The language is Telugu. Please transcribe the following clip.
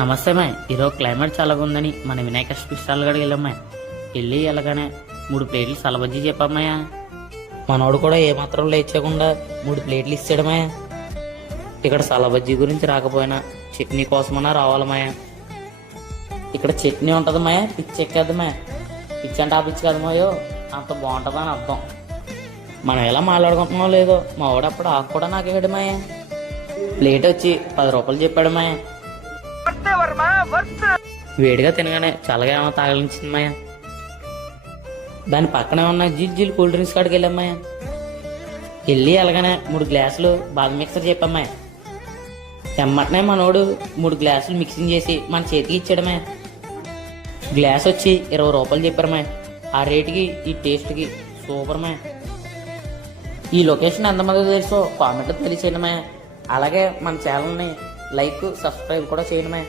నమస్తే మాయ్. ఈరోజు క్లైమేట్ చాలా ఉందని మన వినాయక స్పెషల్ గడికి వెళ్ళామాయ్. వెళ్ళి వెళ్ళగానే 3 ప్లేట్లు సలబజ్జీ చెప్పామయ్యా. మనోడు కూడా ఏమాత్రం లేచకుండా 3 ప్లేట్లు ఇచ్చాడమాయ. ఇక్కడ సలబజ్జీ గురించి రాకపోయినా చట్నీ కోసమన్నా రావాలమాయ. ఇక్కడ చట్నీ ఉంటుంది మాయ, పిచ్చి ఎక్కదు మాయ. పిచ్చి అంటే ఆ పిచ్చి కదా మాయో, అంత బాగుంటుందని అర్థం. మనం ఎలా మాట్లాడుకుంటున్నామో లేదో మా వాడు అప్పుడు ఆకు కూడా నాకు ఇవ్వడు మాయ. ప్లేట్ వచ్చి 10 రూపాయలు చెప్పాడు మాయ. వేడిగా తినగానే చల్లగా ఏమో తాగలించింది మాయ. దాని పక్కనే ఉన్న జిల్ కూల్ డ్రింక్స్ కాడికి వెళ్ళామాయ. వెళ్ళి వెళ్ళగానే 3 గ్లాసులు బాగా మిక్సర్ చెప్పామాయ. తెమ్మటనే మనోడు 3 గ్లాసులు మిక్సింగ్ చేసి మన చేతికి ఇచ్చాడమే. గ్లాస్ వచ్చి 20 రూపాయలు చెప్పారమాయ. ఆ రేటుకి ఈ టేస్ట్కి సూపర్ మాయ. ఈ లొకేషన్ ఎంతమంది తెలుసో కామెంట్లో తెలియచేయండి మాయ. అలాగే మన ఛానల్ని లైక్ సబ్స్క్రైబ్ కూడా చేయండి మాయ.